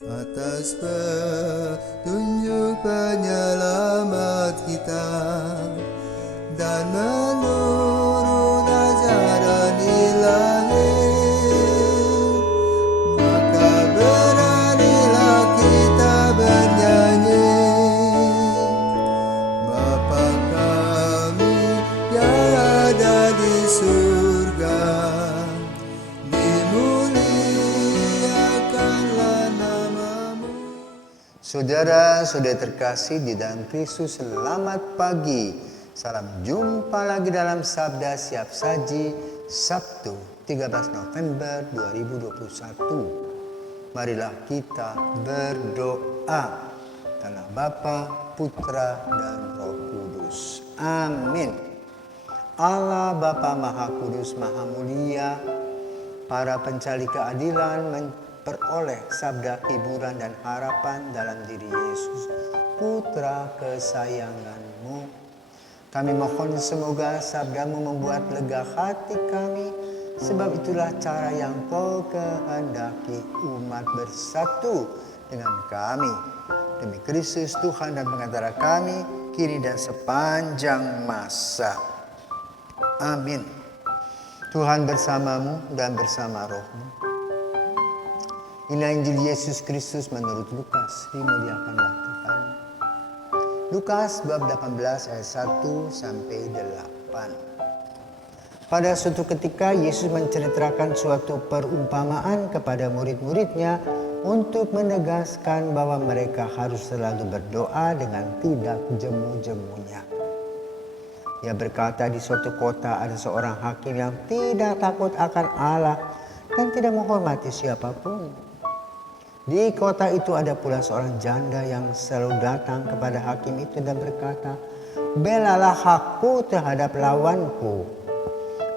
Atas petunjuk penyelamat kita dan menurut ajaran ilahi, maka beranilah kita bernyanyi. Bapa kami yang ada di surga, dimuliakanlah namamu. Saudara-saudara terkasih di dalam Kristus, selamat pagi. Salam jumpa lagi dalam Sabda Siap Saji Sabtu 13 November 2021. Marilah kita berdoa. Dalam Bapa, Putra, dan Roh Kudus. Amin. Allah Bapa Maha Kudus, Maha Mulia, para pencari keadilan memperoleh sabda hiburan dan harapan dalam diri Yesus, Putra kesayangan-Mu. Kami mohon semoga sabdamu membuat lega hati kami, sebab itulah cara yang Kau kehendaki umat bersatu dengan kami. Demi Kristus Tuhan dan pengantara kami, kini dan sepanjang masa. Amin. Tuhan bersamamu dan bersama rohmu. Inilah Injil Yesus Kristus menurut Lukas. Dimuliakanlah Tuhan. Lukas bab 18 ayat 1 sampai 8. Pada suatu ketika Yesus menceritakan suatu perumpamaan kepada murid-muridnya untuk menegaskan bahwa mereka harus selalu berdoa dengan tidak jemu-jemunya. Ia berkata, di suatu kota ada seorang hakim yang tidak takut akan Allah dan tidak menghormati siapapun. Di kota itu ada pula seorang janda yang selalu datang kepada hakim itu dan berkata, "Belalah hakku terhadap lawanku."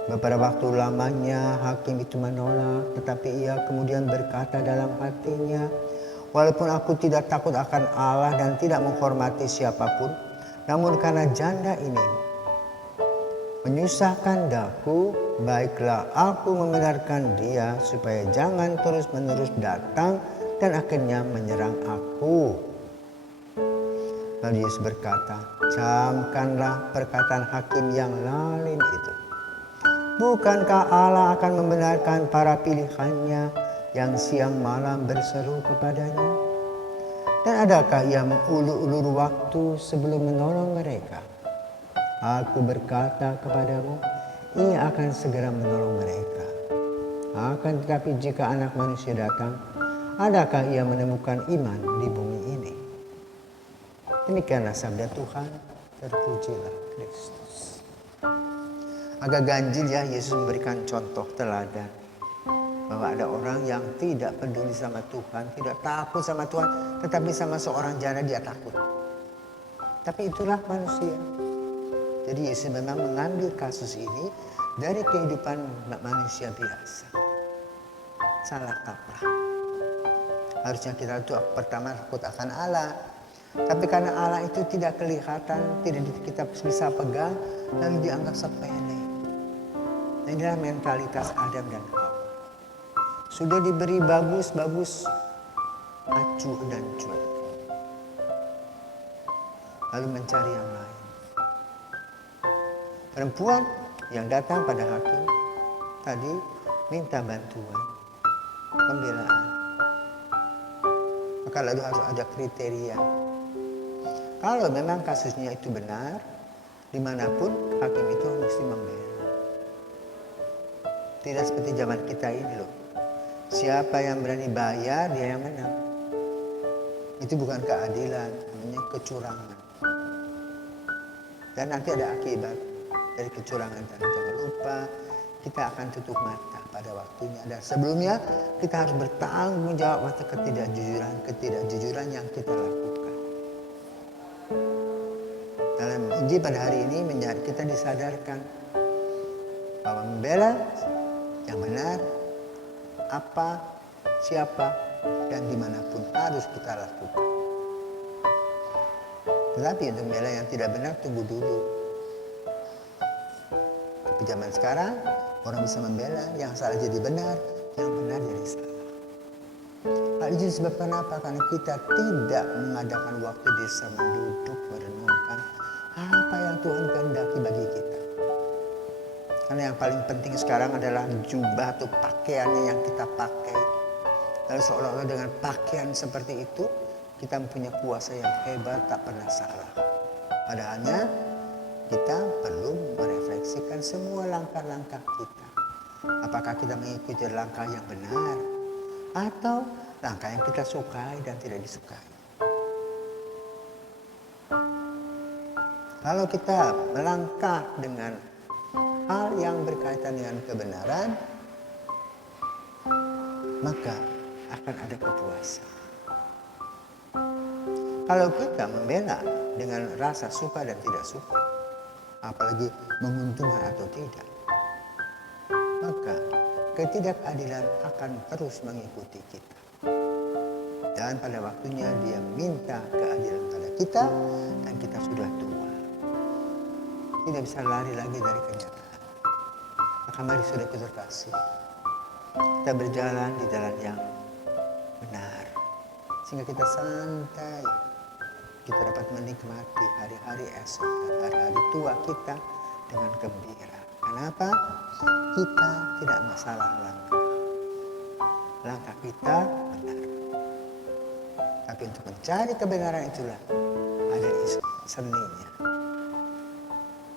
Beberapa waktu lamanya hakim itu menolak, tetapi ia kemudian berkata dalam hatinya, "Walaupun aku tidak takut akan Allah dan tidak menghormati siapapun, namun karena janda ini menyusahkan daku, baiklah aku membenarkan dia supaya jangan terus-menerus datang dan akhirnya menyerang aku." Lalu Yesus berkata, "Camkanlah perkataan hakim yang lalim itu. Bukankah Allah akan membenarkan para pilihannya yang siang malam berseru kepadanya? Dan adakah ia mengulur-ulur waktu sebelum menolong mereka? Aku berkata kepadamu, ia akan segera menolong mereka. Akan tetapi jika Anak Manusia datang, adakah ia menemukan iman di bumi ini?" Demikianlah sabda Tuhan. Terpujilah Kristus. Agak ganjil ya, Yesus memberikan contoh teladan bahwa ada orang yang tidak peduli sama Tuhan, tidak takut sama Tuhan, tetapi sama seorang janda dia takut. Tapi itulah manusia. Jadi Yesus memang mengambil kasus ini dari kehidupan manusia biasa. Salah kaprah. Harusnya kita itu pertama takut akan Allah. Tapi karena Allah itu tidak kelihatan, tidak kita bisa pegang, lalu dianggap sepele. Nah, inilah mentalitas Adam dan Hawa. Sudah diberi bagus-bagus, acuh dan cuek. Lalu mencari yang lain. Perempuan yang datang pada hakim tadi minta bantuan, pembelaan. Maka lalu harus ada kriteria. Kalau memang kasusnya itu benar, dimanapun hakim itu mesti membela. Tidak seperti zaman kita ini loh. Siapa yang berani bayar, dia yang menang. Itu bukan keadilan, namanya kecurangan. Dan nanti ada akibat dari kecurangan tadi. Jangan lupa kita akan tutup mata pada waktunya. Dan sebelumnya kita harus bertanggung jawab atas ketidakjujuran yang kita lakukan. Dalam Injil pada hari ini kita disadarkan bahwa membela yang benar, apa, siapa, dan dimanapun harus kita lakukan. Tetapi untuk membela yang tidak benar, tunggu dulu. Tapi zaman sekarang, orang bisa membela yang salah jadi benar, yang benar jadi salah. Hal itu disebabkan apa? Karena kita tidak mengadakan waktu desa duduk merenungkan apa yang Tuhan kehendaki bagi kita. Karena yang paling penting sekarang adalah jubah atau pakaiannya yang kita pakai. Lalu seolah-olah dengan pakaian seperti itu kita mempunyai kuasa yang hebat, tak pernah salah. Padahalnya kita perlu merefleksikan semua langkah-langkah kita. Apakah kita mengikuti langkah yang benar atau langkah yang kita sukai dan tidak disukai. Kalau kita melangkah dengan hal yang berkaitan dengan kebenaran, maka akan ada kepuasan. Kalau kita membela dengan rasa suka dan tidak suka, apalagi menguntungkan atau tidak, maka ketidakadilan akan terus mengikuti kita. Dan pada waktunya dia minta keadilan pada kita dan kita sudah tua. Tidak bisa lari lagi dari kenyataan. Maka mari saudaraku terkasih, kita berjalan di jalan yang benar. Sehingga kita santai. Kita dapat menikmati hari-hari esok dan hari-hari tua kita dengan gembira. Kenapa? Kita tidak masalah langkah. Langkah kita benar. Tapi untuk mencari kebenaran itulah ada seninya.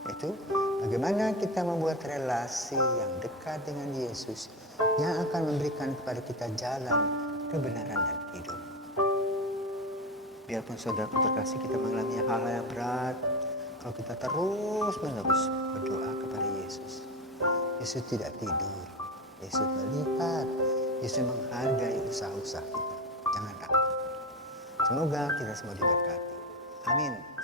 Itu bagaimana kita membuat relasi yang dekat dengan Yesus yang akan memberikan kepada kita jalan kebenaran dan hidup. Biarpun saudara terkasih kita mengalami hal-hal yang berat, kalau kita terus-menerus berdoa kepada Yesus. Yesus tidak tidur, Yesus melihat, Yesus menghargai usaha-usaha kita. Jangan takut. Semoga kita semua diberkati. Amin.